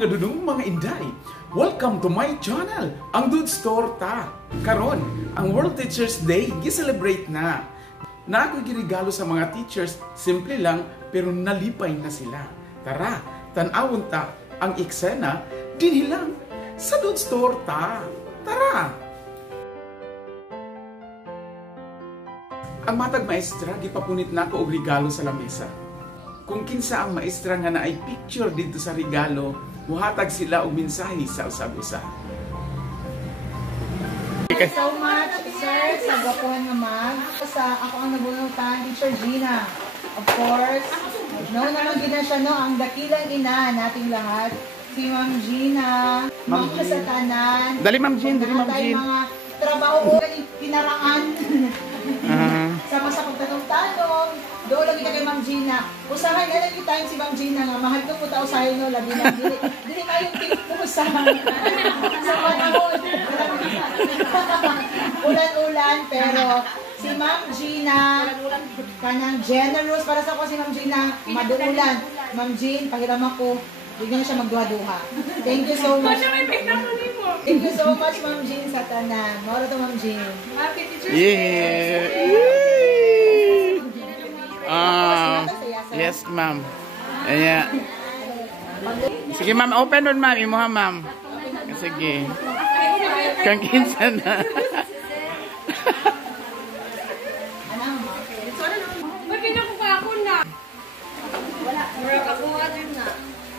mga dudong mga inday. Welcome to my channel, ang Dudes Torta. Karon, ang World Teachers Day gi-celebrate na. Na ako girigalo sa mga teachers, simple lang pero nalipay na sila. Tara, tan-awon ta ang eksena dinhi lang sa Dudes Torta. Tara. Ang matag maestra gipapunit nako og regalo sa lamesa. Kung kinsa ang maestra nga naay picture dito sa regalo, muhatag sila og mensahe sa usab-usa. Thank you so much, sir, sa gapuan naman. Sa ako ang nabunutan, Teacher Gina. Of course, no naman din na siya, no, ang dakilang ina nating lahat. Si Ma'am Gina, Ma'am sa tanan. Dali Ma'am Jean, dali Ma'am Jean. Mga trabaho, pinarangan. Sama sa pagtanong-tanong. Doon lagi ka kay Ma'am Gina. Usahay na lang time si Ma'am Gina nga. Mahal ko po tao sa'yo, no? Labi na. Dili kayong usahay. Sa panahon. Ulan-ulan. Pero si Ma'am Gina, kanang generous. Para sa ako si Ma'am Gina, maduulan. Ma'am Jean, pahiram ako. Bigyan siya magduha-duha. Thank you so much. Thank you so much, Ma'am Jean, sa tanan. Mauro to, Ma'am Jean. Happy Teacher's Day! Yes, ma'am. Ayan. Sige, ma'am. Open doon, ma'am. Imuha, ma'am. Sige. Kang kinsa na.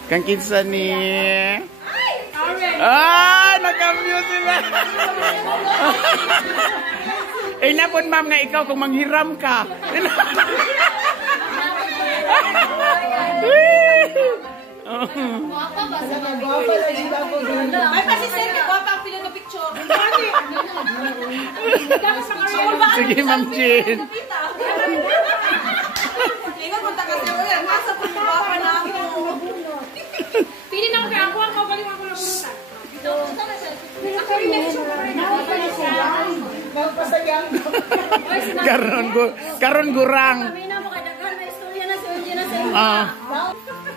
Kang kinsa ni... Ah! Nag-mute sila! Eh, napon, ma'am, nga ikaw kung manghiram ka. Guwapa ba? Guwapa lagi ba po? Ay, kasi sir, guwapa ang pinag-picture. Sige, Ma'am Jean. Ingat, punta ka sir. Nasa po yung guwapa na ako. Pili na ako kaya ako ang magaling ako na burutan. Ako rin Magpasayang. Karon gurang. Kami na mo kadaghan na istorya na si Unji na sa inyo.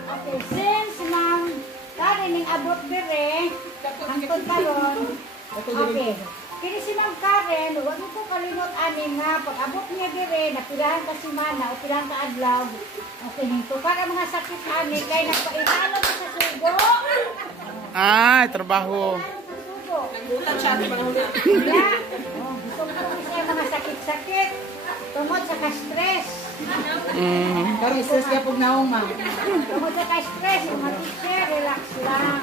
Okay, since ma'am Karen ning abot dire, hangtod karon. Okay. Kini si Ma'am Karen, wag ko kalimot ani nga pag abot niya dire, napirahan ka si mana o pirahan ka adlaw. Okay, hinto para mga sakit ani kay nagpaitalo sa sugo. Trabaho. Nagbutan siya sa panahon na. Gusto ko siya mga sakit-sakit. Tungod sa ka-stress. Pero stress ka pag naong, ma'am. Tungod sa ka-stress, mga teacher, relax lang.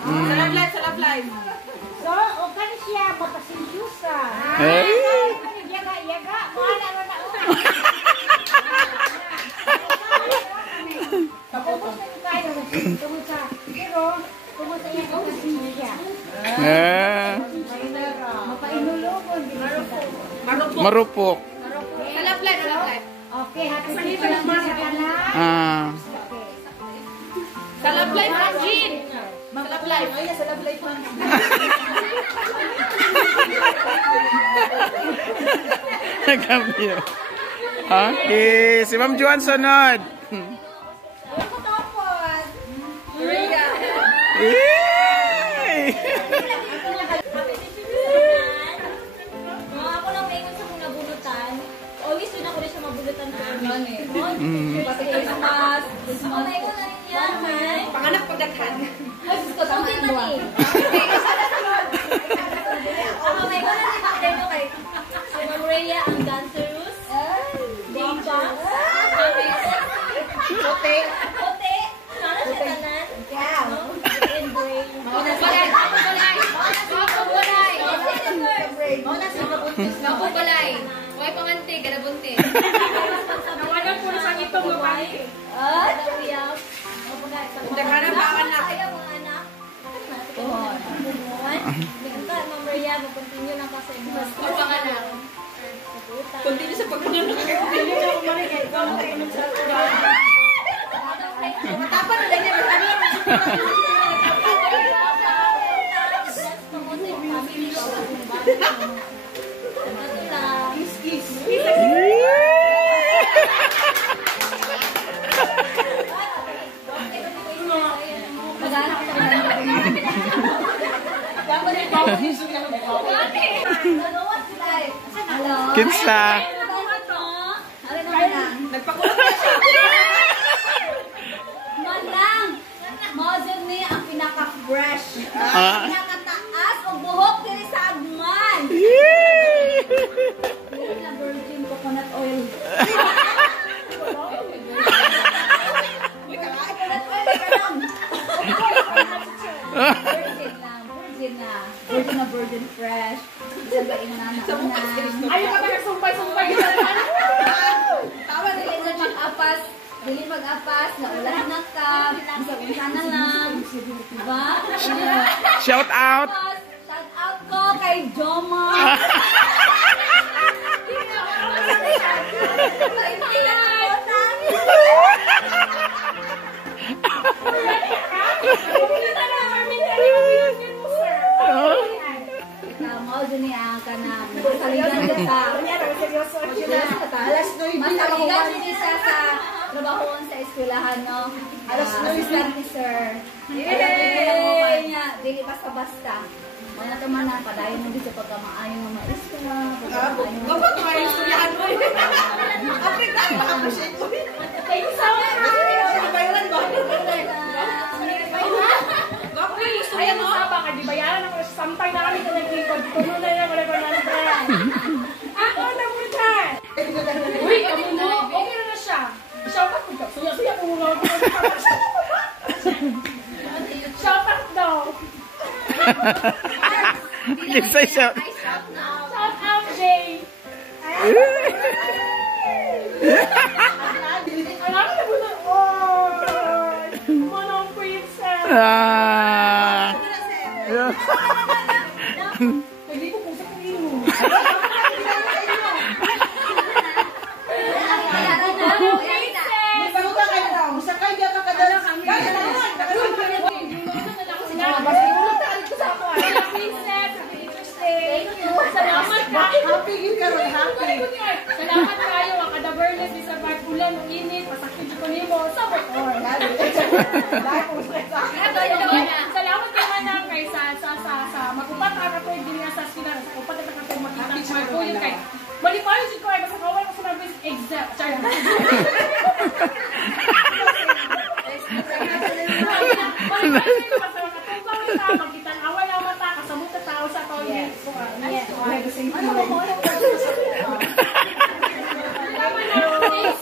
Sa love life, sa love life. So, o kan siya, mapasinsyusa. Hey! Yaga-yaga, mahala na na. Tapos na tayo, tungod sa, pero, tungod sa iyang kapasinsya. Mapainulugon. Marupok. Sa love life, sa love life. Okay, happy people lang sa kanan. Okay. Sa love life, Ma'am Jean. Sa love life. Ay, sa love life, ma'am. Nagkamyo. Okay, si Ma'am Juan sunod. Ako lang maingon sa mga bulutan. Always doon ako rin sa mabulutan ko. Christmas. Ako maingon na rin yan. Panganak pagdaghan. Ay, gusto ko din man eh. Ako maingon na rin ako kay si Ma'am Rhea ang dancerous. Deja. Kote. Kote. Sana siya tanan. And Bray. Makukulay. Huwag pangante, garabunte. Nawalan po na sa itong lupain. Uyak. Daghanan pa ang anak. Ayaw mga anak. Ma'am Rhea, mag-continue na kasi. Mas panganak. Continue sa pagkanyan. Continue na ako marigay. Ikaw ang kainom sa tugan. Matapan na lang yan. Mag-anak Nagawas sila eh. Hello? Kinsa? Nagpakulot na siya. Malang. Mozon ni ang pinaka-fresh. Pinaka-taas o buhok diri sa agman. Yun na virgin coconut oil. Coconut oil ka lang. Virgin lang. Virgin na. Virgin na virgin fresh. Isang ba inananaunang. Ayaw ka ba nagsumpay-sumpay? Tawa na rin sa mag-apas. Dili mag-apas. Naulahan na ka. Isa-isa na lang. Diba? Shout out! Shout out ko kay Joma. Mau duni ang kanang masaligan kita. Masaligan din siya sa trabahoon sa eskwelahan, no? Assistant ni sir. Yay! Dili basta-basta. Mga tumanan, padayon mo din sa pagkamaayon ng mga eskwela. Kapag may istoryahan mo eh. Apit na, makapusin mo. Thank you so much! Bayaran ba? Ayaw mo sa baka, di bayaran ako. Sampay na kami sa naglikod. Puno na yung wala ko na. Ako na mo dyan! Uy, kamu mo. Okay na siya. Shout out ko. Suya-suya ko muna. Shout out daw. Kinsa shout? Shout out, Jay. Alam mo na po na. Oh! Manong princess. Hindi ko pusa ko iyo. Paluta kayo na. Musakay ka kadala kami. Kaya naman. Salamat ka. Happy yun ka ron. Happy. Salamat kayo. Ang kadabernes di sa pagkulan ng init. Pasakit ko nimo sa motor. Salamat naman na kay sa magupat ka ko din sa sila sa upat ka ko makita sa kuya kay. Malipayo si ko ay basta kawal ko sa service exam. Char. Thank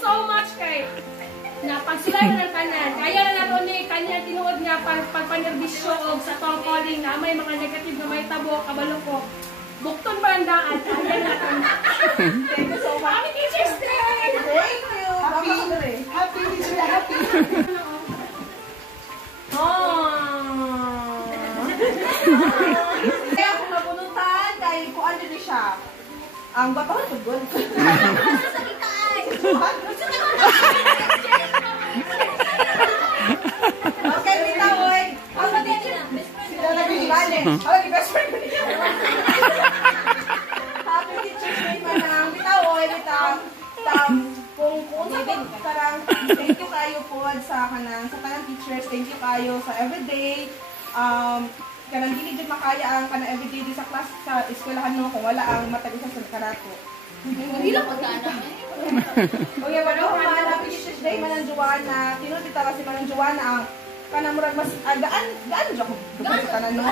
so much kay napagsulay ng tanan. Kaya na nato ni kanya tinuod nga pagpanerbisyo og sa tong calling na may mga negative na may tabo kabalo ko. Bukton ba ang daan? Ayan natin. Thank you so much. Happy Teacher's Day! Thank you. Happy teacher. Happy. Kaya kung nabunutan, dahil kung ano din siya, ang bapawan ko good. Okay, Rita, oy. Ang teacher. Sila na binibali. Ang best friend ko niya. Happy Teacher's Day, manang. Rita, oy, Rita. Kung tarang, thank you kayo po sa tanang teachers. Thank you kayo sa everyday. Kanang dili jud makaya ang kanang everyday di sa class sa eskwelahan no kung wala ang matag sa kanato. Hindi lang pagkaanak niya. Okay, wala ko man Happy Teacher's Day manang Joanna. Tinuti ta kasi manang Joanna ang kanang murag mas gaan jud ko. Gaan tanan no.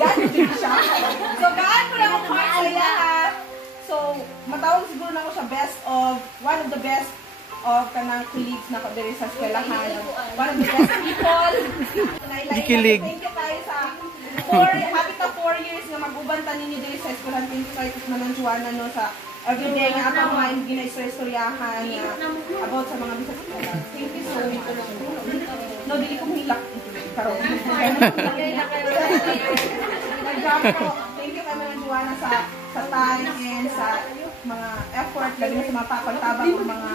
Gaan jud siya. So gaan ko lang ako sa iya. So matawag siguro na ako siya one of the best of kanang colleagues na ko diri sa eskwelahan. One of the best people. Ikilig. Thank you kayo sa happy ta 4 years nga mag-uban ta ninyo diri sa eskwelahan. Thank you kayo sa manang Joanna no sa everyday nga atong mind ginaistoryahan about sa mga bisag eskwela. Thank you so much. No, dili ko hilak karon. Thank you kay manang Joanna sa time and sa mga effort lagi na sa mga papagtabang ng mga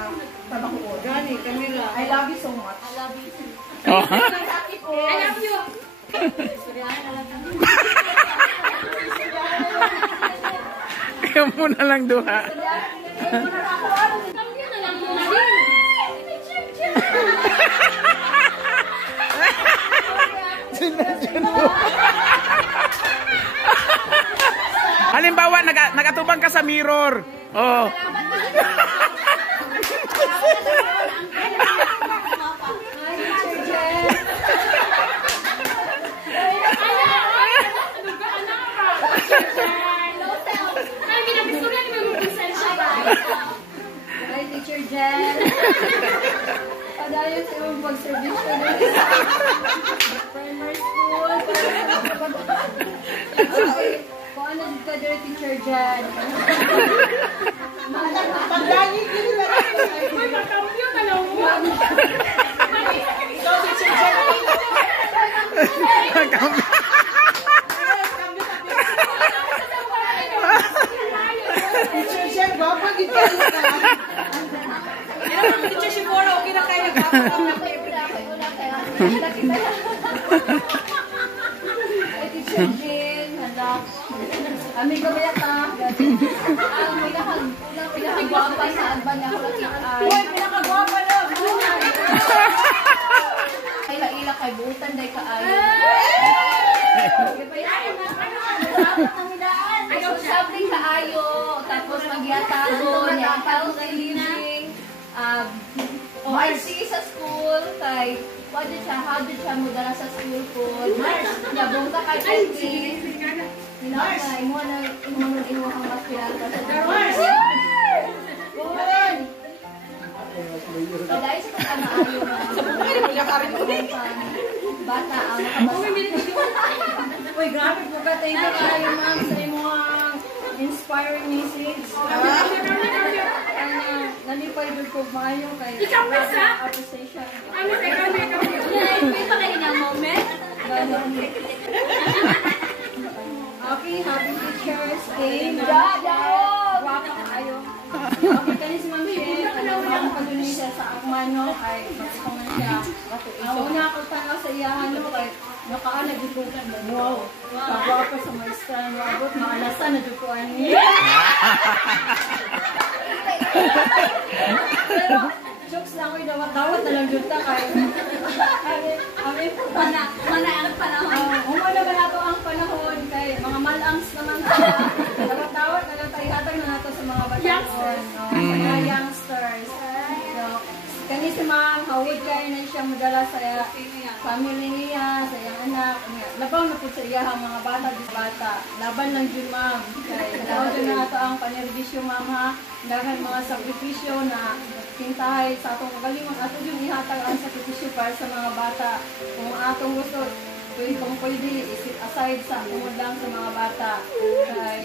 trabaho ko. Gani, Camila. I love you so much. I love you too. I love you. Kayo muna lang duha. Sino? Halimbawa, nagatubang ka sa mirror. Oh. Hi, Teacher Jen. Padayon sa iyong pag-service ko din sa primary school. Kung ano dito ka din, Teacher Jen. Pagdangin ko nila. Uy, magkampyo ka lang mo. Ikaw, Teacher Jen. Teacher Jen, gwapo din kayo ka. Teacher Shimora, okay na kayo. Ay, Teacher Jen, hala. Amin ko ba yata? Ang pinakagwapa sa adban niya ko ay... Uy, pinakagwapa lang. Ay, laila kay buutan day ka ay. Sabling kaayo, tapos magyatago, nyatago kay living, ORC sa school, kay how did siya mudala sa school po, nabong ka kay Penti, nilakay mo na inuha ang mas pinata sa Darwin. So guys, sa pagkamaayo na, bata ang Uy, grabe po ka. Thank you kayo, ma'am, sa imong inspiring message. Nalipay doon ko maayo kay appreciation. Ito kayo ng moment. Okay, happy Teacher's Day. Wapa kayo. Okay, kani si Ma'am Shea, ang pagdunin siya sa akmano, kay magpaman siya. Ang una akong tanaw sa iyahan, kay nakaalag dito ka. Wow! Pagwapa sa maestra ng robot, maalasan na dito ko niya. Pero, jokes lang, uy, dawat na lang dito kay. Mana ang panahon. Umuna ba nato ang panahon kay mga malangs naman sila. Dawat na lang tayo hatag na nato sa mga bataon. Mga youngsters. So, kani si Ma'am, hawid kayo na siya mudala sa family niya, sa iyang anak. Labaw na po sa iya ang mga bata. Laban lang yun, Ma'am. Kaya labaw din na nato ang panerbisyo, Ma'am, ha. Dahil mga sakripisyo na tintahay sa atong kagalingon. Ato yung ihatag ang sakripisyo para sa mga bata. Kung atong gusto, kung pwede, isit aside sa tungod lang sa mga bata. Kaya,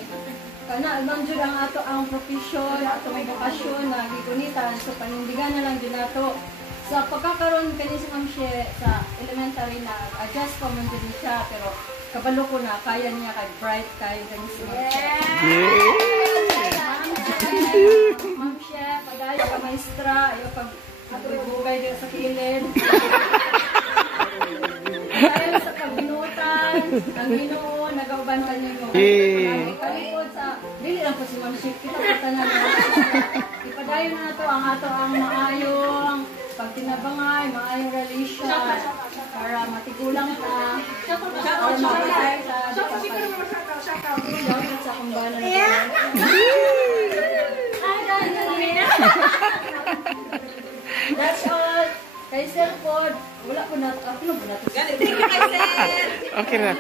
kana albang jud ang ato ang profesyon, ato ang bokasyon na gigunitan, so panindigan na lang jud nato. Sa pagkakaroon kani si Ma'am Shea sa elementary na adjust pa man jud siya, pero kabalo ko na kaya niya kay bright kay kani si Ma'am Shea. Ma'am Shea, padayo ka maestra, ayo pag ato ibugay dito sa kilid. Dahil sa pagbinutan, ang Ginoo nagauban kanimo. Kalikod sa dili lang po si Ma'am Shea, kita kita na. Ipadayon na nato ang ato ang maayong pagtinabangay, maayong relasyon para matigulang ta. Sa kumbanan na. That's all. Kay Sir Pod, wala po na, ako na po na ito. Thank you kay Sir. Okay na.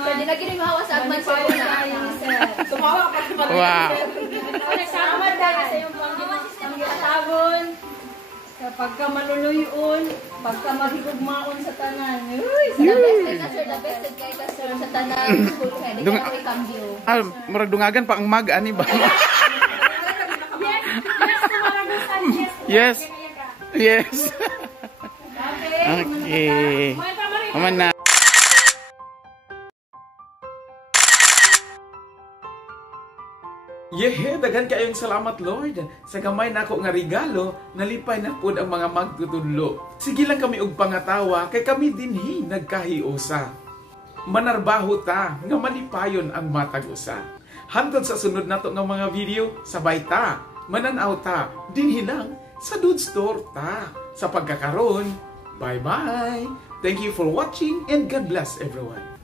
Pwede na gining mahawa sa agman sa una. Tumawa pa sa Wow. Salamat dahil sa iyong panggitabon. Kapag ka maluluyon, pagka mahigugmaon sa tanan. Uy, The best kay ka, sir. The best kay ka, sir. Sa tanang school kaya. Di ka ako ikambyo. Murag dungagan pa ang mag, ani ba? Yes. Yes. Okay. Aman na. Yehe, dagan kayong salamat, Lord. Sa gamay na ako nga regalo, nalipay na po ang mga magtutudlo. Sige lang kami og pangatawa, kay kami dinhi nagkahiusa. Manarbaho ta, nga malipayon ang matag usa. Hantod sa sunod nato nga mga video, sabay ta, mananaw ta, dinhi lang sa Dude Store ta. Sa pagkakaroon, bye-bye! Thank you for watching and God bless everyone.